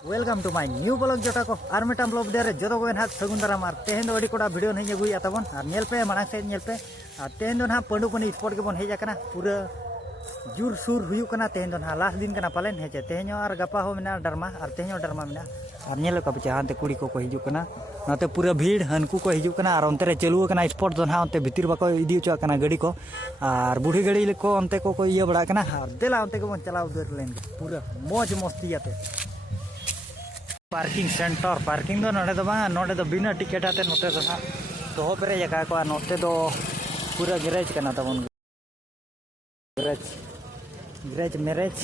welcome to my new blog जोटा को और मिटा ब्लॉग दे जो को ना सगुन दाराम और तेहन दो अड़ी कोड़ा वीडियो नहीं अगुया तबन और नेल पे मांग से नेल पे और तेहन दो ना पंडुपनी स्पॉट के बन हेज आकना पूरा जुर सुर हुयु कना तेहन दो ना लास्ट दिन कना पालेन हेचे तेहन और गपा हो मेना डरमा और तेहन डरमा मेना और नेल का बच्चा हानते कुड़ी को हिजु कना नाते पूरा भीड़ हनकू को हिजु कना और अंतरे चलु कना स्पॉट दो ना अंते भितिर बाको इदी उचा कना गाड़ी को और बूढ़ी गाड़ी को अंते को इया बड़ा कना और देला अंते को बन चलाव दर लेन पूरा मौज मस्ती आते पार्किंग सेंटर पार्किंग दो नोडे दो बा नोडे दो बिना टिकट आते नोटे दो ना तो हो पेरे जगह को नोटे दो पूरा गैरेज कना तबन गैरेज मैरेज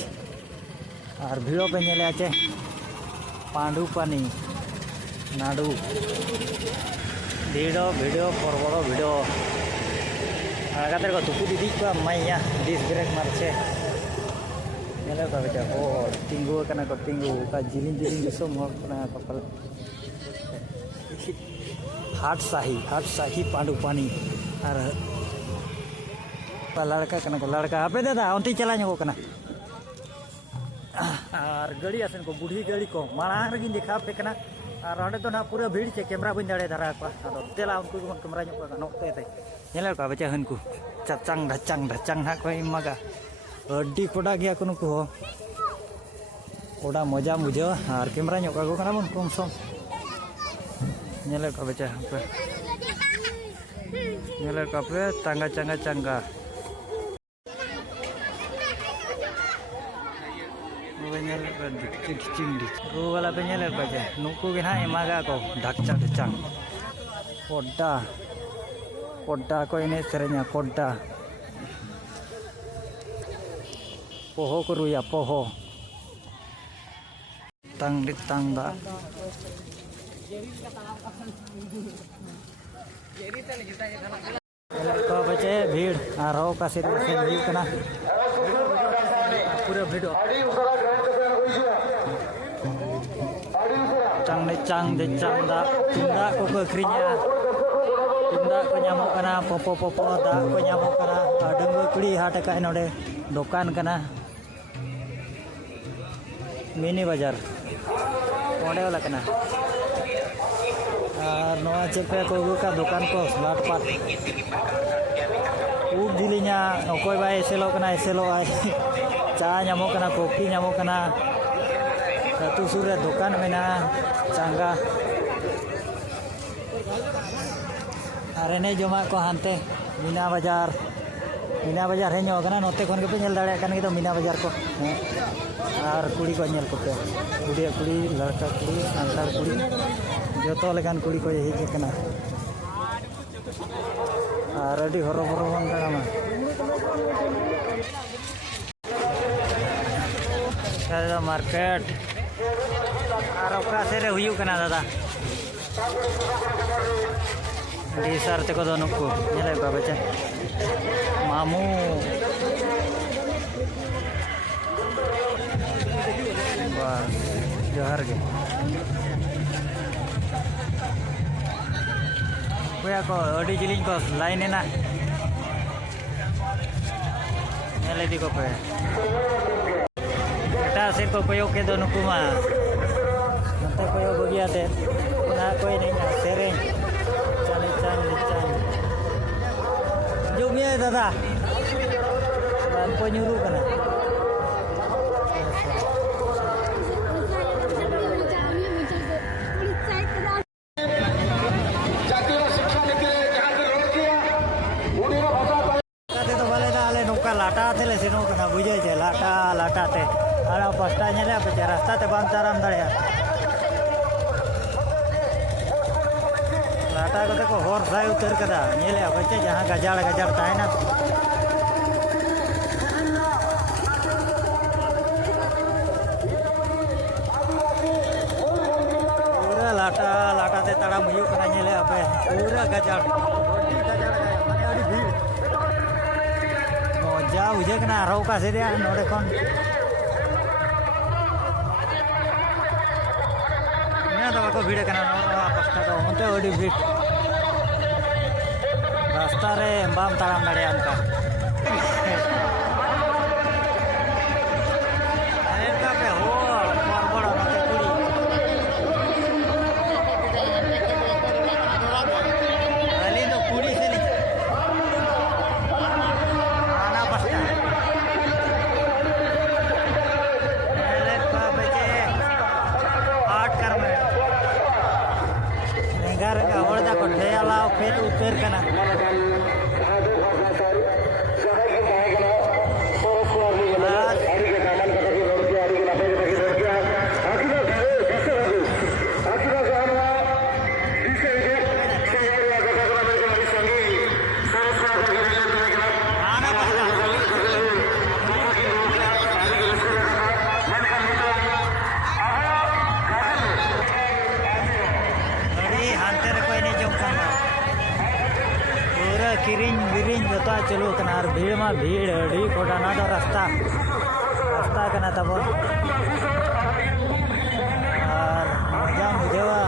और भिड़ो पे नेले आचे पांडुपानी नाडू भिड़ो भिड़ो परबड़ो भिड़ो आगाते को तुकु दीदी को मैया डिस ब्रेक मारचे नेले का बेटा ओ तिंगु कना को तिंगु का जिलिन जिलिन दिसो मोर कना कपल हाट शाही पांडुपानी और लड़का कना को लड़का आपे दादा अंती चला नो कना और गाड़ी आसन को बूढ़ी गाड़ी को मांग रगी देखा पे कना और अंडे तो ना पूरा भीड़ चे कैमरा बन दाड़े धरा को आदो तेला उनको को कैमरा नो को नोते ते नेले का बच्चा हनको चचंग ढचंग ना कोई मगा अड्डी कोड़ा गया को नुको कोड़ा मजा मुझे और कैमरा नो को कना बन कम सम नेले का बच्चा पे नेले का पे चंगा वाला पे नेल बजे नुकु के ना एमागा को ढचंग कोड्डा को इने सेरेnya कोड्डा पोहो को रुया पोहो तंगदा तो बचे भीड़ और का से हुई कना पूरा वीडियो चंग दा तुंदा को अखरिnya तुंदा को ᱧᱟᱢᱚᱜ कना पोपो दा को ᱧᱟᱢᱚᱜ कना डंगो कुड़ी हाट का नोडे दुकान कना मिनी बाजार ओंडे वाला कना और नोआ चेपे को का दुकान को स्मार्ट पार्ट उब दिलिnya ओकोय बाय एसेलो कना एसेलो आय चा ᱧᱟᱢᱚᱜ कना कॉफी ᱧᱟᱢᱚᱜ कना सतु सुरे दुकान मेना चांगा अरे नहीं जमा को हानते मीना बाजार है नो कना नोते कोन के पे नेल दाड़े कन के तो मीना बाजार को और कुड़ी को नेल को पे कुड़ी लड़का कुड़ी सांतार कुड़ी जोतो लेकान कुड़ी को हेज कना और अडी हरो बन कना मा दादा मार्केट और ओका सेरे हुयु कना दादा डीसर ते को दोनों को नेले का बच्चा मामू बस जोहर के कोया को अडी जिलिंग को लाइन है ना नेले दी को पे सिर को कोयो के दोनों कुमा नते कोयो बगिया ते ना कोई नहीं ना सेरे चांग जो मिया दादा बान को nyuru kana जातीय शिक्षा लेके जहां पे रोक किया उड़ी का भाषा कहते तो वाले दाले नौका लाटा थे ले से नौका बुझे छे लाटा ते आना पस्ता नेले पे रास्ता ते बान ताराम दड़े लाटा को देखो होर साई उतर कदा नेले बच्चे जहां गजाड़ तायना पूरा लाटा ते ताड़ा मुयु कना नेले पे पूरा गजाड़ माने अड़ी भीड़ मजा बुझे कना रौ का से नोडे कोन को भीड़ कना पस्ता तो होते ओडी भीड़ रास्ता रे बाम ताराम दाड़े अंका अरे का पे हो बड़ बड़ फेर उतर कना किरिंग बिरिंग जोता चलो कना भीड़ में भीड़ अड़ी कोटाना तो रास्ता कना तब और मजा मुझेवा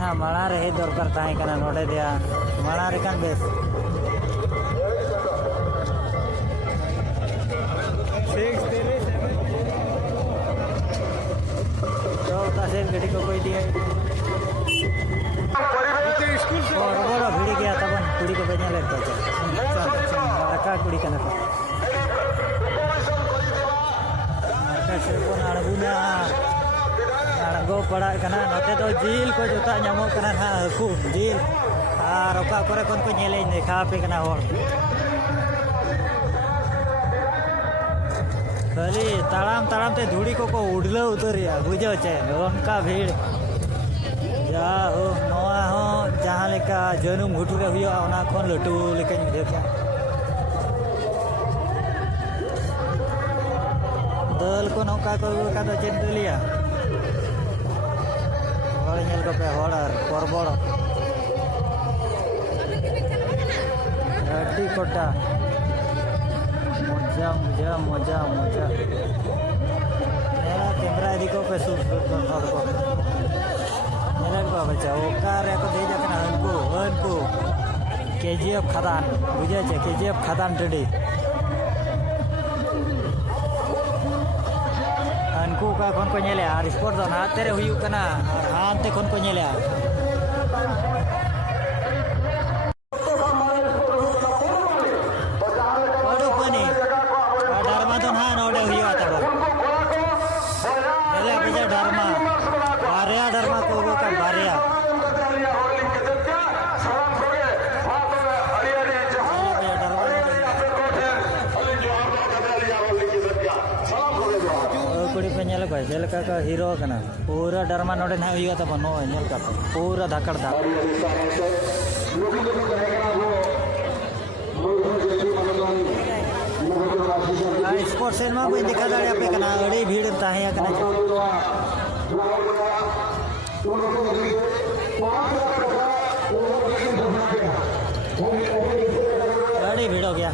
हाँ माड़ा रहे दरकार ताहे कना नोडे दिया माड़ा रे कान बेस गड्डी को कोई दिया और बड़ा भिड़ी गया तब कुड़ी को बजा लेता था कुड़ी का अड़गुना अड़गो पड़ा नोते तो जील को जोता नामो कना हाकू जील और ओका करे कोन को नेले देखा पे कना होर खाली ताड़ाम ताड़ाम ते धूड़ी को उड़ल उतरिया बुझो चे उनका भीड़ जा हो नवा हो जहाँ लेका जनुम घुटू रे हुआ ओना खन लटू लेका बुझे दल को नौका को का तो चेन दलिया और नेल को पे होड़र परबड़ अड्डी कोटा मजा मजा मजा मजा मेरा कैमरा दिखो पे सूट नोड़ को मेरा को बच्चा ओकार को दे जाकना हनको केजीएफ खदान बुझे छे केजीएफ खदान टडी हनको का कोन को नेले आर स्पोर्ट दो ना तेरे हुयु कना और हांते कोन को नेले जेलका का हीरो कना पूरा डरमा नोडे ना हुई तब नो नेल का पूरा धाकड़ धा स्पोर्ट्स सेन में कोई दिखा दाड़े पे कना अड़ी भीड़ ताहे कना अड़ी भीड़ हो गया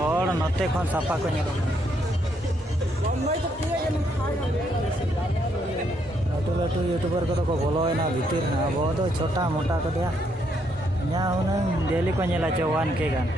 और नते खन सापा को लटू लटू यूट्यूबर को बोलोना भीतर अब तो छोटा मोटा को दिया डेली को नेला 1K गान